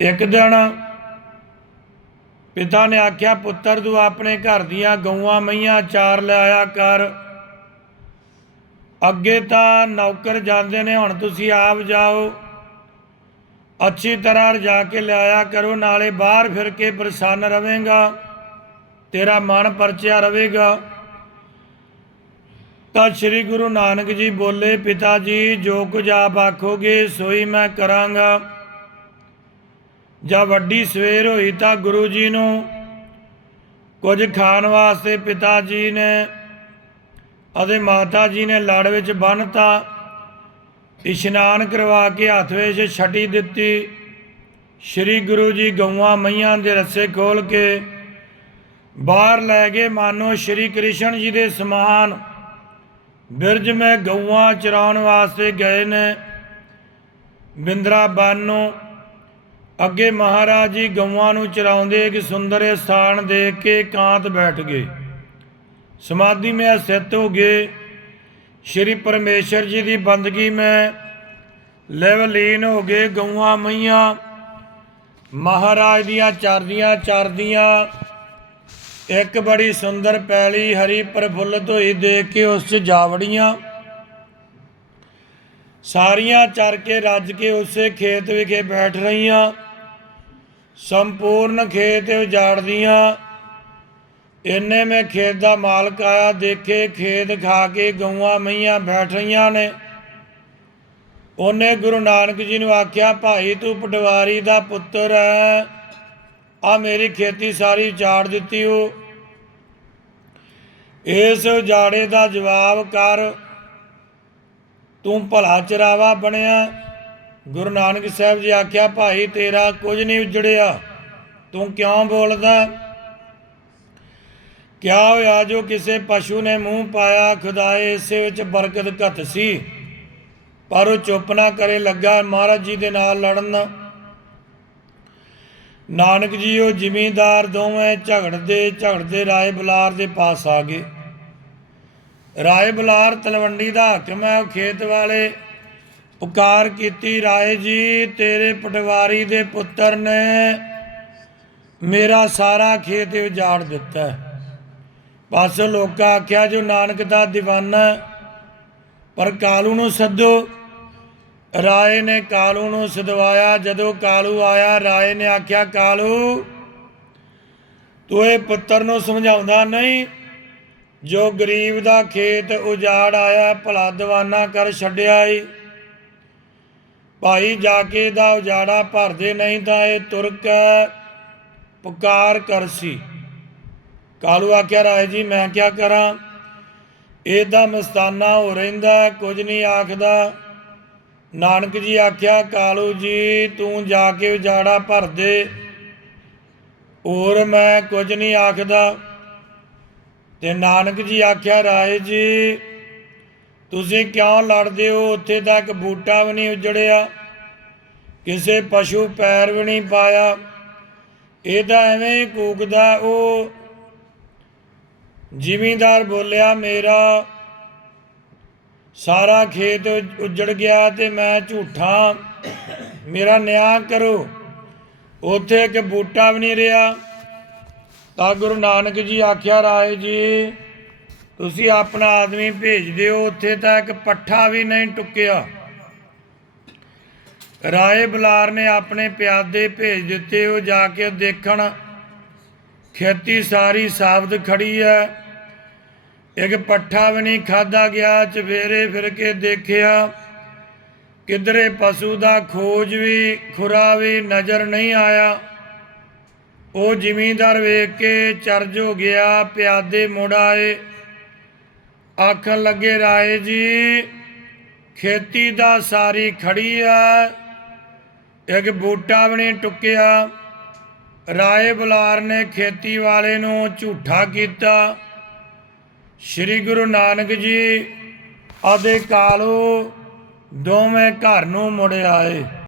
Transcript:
ਇੱਕ ਦਿਨ ਪਿਤਾ ਨੇ ਆਖਿਆ, ਪੁੱਤਰ, ਤੂੰ ਆਪਣੇ ਘਰ ਦੀਆਂ ਗਊਆਂ, ਮਈਆਂ ਚਾਰ ਲਿਆਇਆ ਕਰ। ਅੱਗੇ ਤਾਂ ਨੌਕਰ ਜਾਂਦੇ ਨੇ, ਹੁਣ ਤੁਸੀਂ ਆਪ ਜਾਓ। ਅੱਛੀ ਤਰ੍ਹਾਂ ਰਜਾ ਕੇ ਲਿਆਇਆ ਕਰੋ, ਨਾਲੇ ਬਾਹਰ ਫਿਰ ਕੇ ਪ੍ਰਸੰਨ ਰਵੇਂਗਾ ਤੇਰਾ ਮਨ ਪਰਚਿਆ ਰਵੇਗਾ ਤਾਂ ਸ੍ਰੀ ਗੁਰੂ ਨਾਨਕ ਜੀ ਬੋਲੇ, ਪਿਤਾ ਜੀ, ਜੋ ਕੁਝ ਆਪ ਆਖੋਗੇ, ਸੋਈ ਮੈਂ ਕਰਾਂਗਾ। ਜਦ ਵੱਡੀ ਸਵੇਰ ਹੋਈ ਤਾਂ ਗੁਰੂ ਜੀ ਨੂੰ ਕੁਝ ਖਾਣ ਵਾਸਤੇ ਪਿਤਾ ਜੀ ਨੇ ਅਤੇ ਮਾਤਾ ਜੀ ਨੇ ਲੜ ਵਿੱਚ ਬੰਨਤਾ ਇਸ਼ਨਾਨ ਕਰਵਾ ਕੇ ਹੱਥ ਵਿੱਚ ਛਟੀ ਦਿੱਤੀ। ਸ੍ਰੀ ਗੁਰੂ ਜੀ ਗਊਆਂ ਮਈਆਂ ਦੇ ਰੱਸੇ ਖੋਲ ਕੇ ਬਾਹਰ ਲੈ ਗਏ। ਮਾਨੋ ਸ੍ਰੀ ਕ੍ਰਿਸ਼ਨ ਜੀ ਦੇ ਸਮਾਨ ਬਿਰਜ ਮੈਂ ਗਊਆਂ ਚਰਾਉਣ ਵਾਸਤੇ ਗਏ ਨੇ। ਬਿੰਦਰਾ ਬਾਨੋ ਅੱਗੇ ਮਹਾਰਾਜ ਜੀ ਗਊਆਂ ਨੂੰ ਚਰਾਉਂਦੇ ਇੱਕ ਸੁੰਦਰ ਸਥਾਨ ਦੇਖ ਕੇ ਇਕਾਂਤ ਬੈਠ ਗਏ। ਸਮਾਧੀ ਮੈਂ ਸਥਿਤ ਹੋ ਗਏ। ਸ਼੍ਰੀ ਪਰਮੇਸ਼ਰ ਜੀ ਦੀ ਬੰਦਗੀ ਮੈਂ ਲੈਵਲੀਨ ਹੋ ਗਏ ਗਊਆਂ ਮਈਆਂ। ਮਹਾਰਾਜ ਦੀਆਂ ਚਰਦੀਆਂ ਚਰਦੀਆਂ। ਇੱਕ ਬੜੀ ਸੁੰਦਰ ਪੈਲੀ ਹਰੀ ਪ੍ਰਫੁੱਲਤ ਹੋਈ ਦੇਖ ਕੇ ਉਸ 'ਚ ਜਾਵੜੀਆਂ ਸਾਰੀਆਂ ਚਰ ਕੇ ਰੱਜ ਕੇ ਉਸੇ ਖੇਤ ਵਿਖੇ ਬੈਠ ਰਹੀਆਂ। ਸੰਪੂਰਨ ਖੇਤ ਉਜਾੜਦੀਆਂ। ਇੰਨੇ ਮੈਂ ਖੇਤ ਦਾ ਮਾਲਕ ਆਇਆ, ਦੇਖੇ ਖੇਤ ਖਾ ਕੇ ਗਊਆਂ ਮਈਆਂ ਬੈਠ ਰਹੀਆਂ ਨੇ। ਉਹਨੇ ਗੁਰੂ ਨਾਨਕ ਜੀ ਨੂੰ ਆਖਿਆ, ਭਾਈ, ਤੂੰ ਪਟਵਾਰੀ ਦਾ ਪੁੱਤਰ ਹੈ ਆ ਮੇਰੀ ਖੇਤੀ ਸਾਰੀ ਉਜਾੜ ਦਿੱਤੀ ਉਹ ਇਸ ਉਜਾੜੇ ਦਾ ਜਵਾਬ ਕਰ। ਤੂੰ ਭਲਾ ਚਰਾਵਾ ਬਣਿਆ। ਗੁਰੂ ਨਾਨਕ ਸਾਹਿਬ ਜੀ ਆਖਿਆ, ਭਾਈ, ਤੇਰਾ ਕੁਝ ਨਹੀਂ ਉਜੜਿਆ। ਤੂੰ ਕਿਉਂ ਬੋਲਦਾ? ਕਿਆ ਹੋਇਆ ਜੋ ਕਿਸੇ ਪਸ਼ੂ ਨੇ ਮੂੰਹ ਪਾਇਆ? ਖੁਦਾਏ, ਇਸੇ ਵਿੱਚ ਬਰਕਤ ਘੱਟ ਸੀ। ਪਰ ਉਹ ਚੁੱਪ ਨਾ ਕਰੇ, ਲੱਗਾ ਮਹਾਰਾਜ ਜੀ ਦੇ ਨਾਲ ਲੜਨ। ਨਾਨਕ ਜੀ, ਉਹ ਜ਼ਿਮੀਂਦਾਰ ਦੋਵੇਂ ਝਗੜਦੇ ਝਗੜਦੇ ਰਾਏ ਬੁਲਾਰ ਦੇ ਪਾਸ ਆ ਗਏ। ਰਾਏ ਬੁਲਾਰ ਤਲਵੰਡੀ ਦਾ ਹਾਕਮ ਹੈ, ਉਹ ਖੇਤ ਵਾਲੇ ਪੁਕਾਰ ਕੀਤੀ ਰਾਏ ਜੀ, ਤੇਰੇ ਪਟਵਾਰੀ ਦੇ ਪੁੱਤਰ ਨੇ ਮੇਰਾ ਸਾਰਾ ਖੇਤ ਉਜਾੜ ਦਿੱਤਾ। ਹੈ। ਬਸ ਲੋਕਾਂ ਆਖਿਆ, ਜੋ ਨਾਨਕ ਦਾ دیਵਾਨਾ ਪਰ ਕਾਲੂ ਨੂੰ ਸੱਦੋ। ਰਾਏ ਨੇ ਕਾਲੂ ਨੂੰ ਸਦਵਾਇਆ। ਜਦੋਂ ਕਾਲੂ ਆਇਆ, ਰਾਏ ਨੇ ਆਖਿਆ, ਕਾਲੂ, ਤੂੰ ਇਹ ਪੁੱਤਰ ਨੂੰ ਸਮਝਾਉਂਦਾ ਨਹੀਂ? ਜੋ ਗਰੀਬ ਦਾ ਖੇਤ ਉਜਾੜ ਆਇਆ, ਭਲਾ ਦੀਵਾਨਾ ਕਰ ਛੱਡਿਆ ਈ। ਭਾਈ ਜਾ ਕੇ ਦਾ ਉਜਾੜਾ ਭਰਦੇ ਨਹੀਂ ਤਾਂ ਇਹ ਤੁਰਕ ਪੁਕਾਰ ਕਰਸੀ ਕਾਲੂ ਆਖਿਆ, ਰਾਏ ਜੀ, ਮੈਂ ਕੀ ਕਰਾਂ? ਇਹਦਾ ਮਸਤਾਨਾ ਹੋ ਰਹਿੰਦਾ, ਕੁਝ ਨਹੀਂ ਆਖਦਾ। ਨਾਨਕ ਜੀ ਆਖਿਆ, ਕਾਲੂ ਜੀ, ਤੂੰ ਜਾ ਕੇ ਉਜਾੜਾ ਭਰ ਦੇ ਹੋਰ ਮੈਂ ਕੁਝ ਨਹੀਂ ਆਖਦਾ। ਤੇ ਨਾਨਕ ਜੀ ਆਖਿਆ, ਰਾਏ ਜੀ, ਤੁਸੀਂ ਕਿਉਂ ਲੜਦੇ ਹੋ? ਉੱਥੇ ਤੱਕ ਬੂਟਾ ਵੀ ਨਹੀਂ ਉਜੜਿਆ। ਕਿਸੇ ਪਸ਼ੂ ਪੈਰ ਵੀ ਨਹੀਂ ਪਾਇਆ। ਇਹ ਤਾਂ ਐਵੇਂ ਹੀ ਕੂਕਦਾ ਉਹ। ਜ਼ਿਮੀਂਦਾਰ ਬੋਲਿਆ, ਮੇਰਾ ਸਾਰਾ ਖੇਤ ਉੱਜੜ ਗਿਆ ਤੇ ਮੈਂ ਝੂਠਾ। ਮੇਰਾ ਨਿਆਂ ਕਰੋ। ਉੱਥੇ ਇੱਕ ਬੂਟਾ ਵੀ ਨਹੀਂ ਰਿਹਾ। ਤਾਂ ਗੁਰੂ ਨਾਨਕ ਜੀ ਆਖਿਆ, ਰਾਏ ਜੀ, ਤੁਸੀਂ ਆਪਣਾ ਆਦਮੀ ਭੇਜ ਦਿਓ। ਉੱਥੇ ਤਾਂ ਇੱਕ ਪੱਠਾ ਵੀ ਨਹੀਂ ਟੁੱਕਿਆ। ਰਾਏ ਬੁਲਾਰ ਨੇ ਆਪਣੇ ਪਿਆਦੇ ਭੇਜ ਦਿੱਤੇ, ਉਹ ਜਾ ਕੇ ਦੇਖਣ, ਖੇਤੀ ਸਾਰੀ ਸਾਬਤ ਖੜੀ ਹੈ। ਇੱਕ ਪੱਠਾ ਵੀ ਨਹੀਂ ਖਾਦਾ ਗਿਆ, ਚਵੇਰੇ ਫਿਰ ਕੇ ਦੇਖਿਆ, ਕਿਧਰੇ ਪਸ਼ੂ ਦਾ ਖੋਜ ਵੀ, ਖੁਰਾ ਵੀ ਨਜ਼ਰ ਨਹੀਂ ਆਇਆ। ਉਹ ਜ਼ਿਮੀਂਦਾਰ ਵੇਖ ਕੇ ਚਰਜ ਹੋ ਗਿਆ ਪਿਆਦੇ ਮੁੜ ਆਏ। ਆਖਣ ਲੱਗੇ, ਰਾਏ ਜੀ, ਖੇਤੀ ਦਾ ਸਾਰੀ ਖੜੀ ਆ ਇੱਕ ਬੂਟਾ ਵੀ ਨਹੀਂ ਟੁੱਕਿਆ। ਰਾਏ ਬੁਲਾਰ ਨੇ ਖੇਤੀ ਵਾਲੇ ਨੂੰ ਝੂਠਾ ਕੀਤਾ। ਸ੍ਰੀ ਗੁਰੂ ਨਾਨਕ ਜੀ ਆਦੇ ਕਾਲੋ ਦੋਵੇਂ ਘਰ ਨੂੰ ਮੁੜ ਆਏ।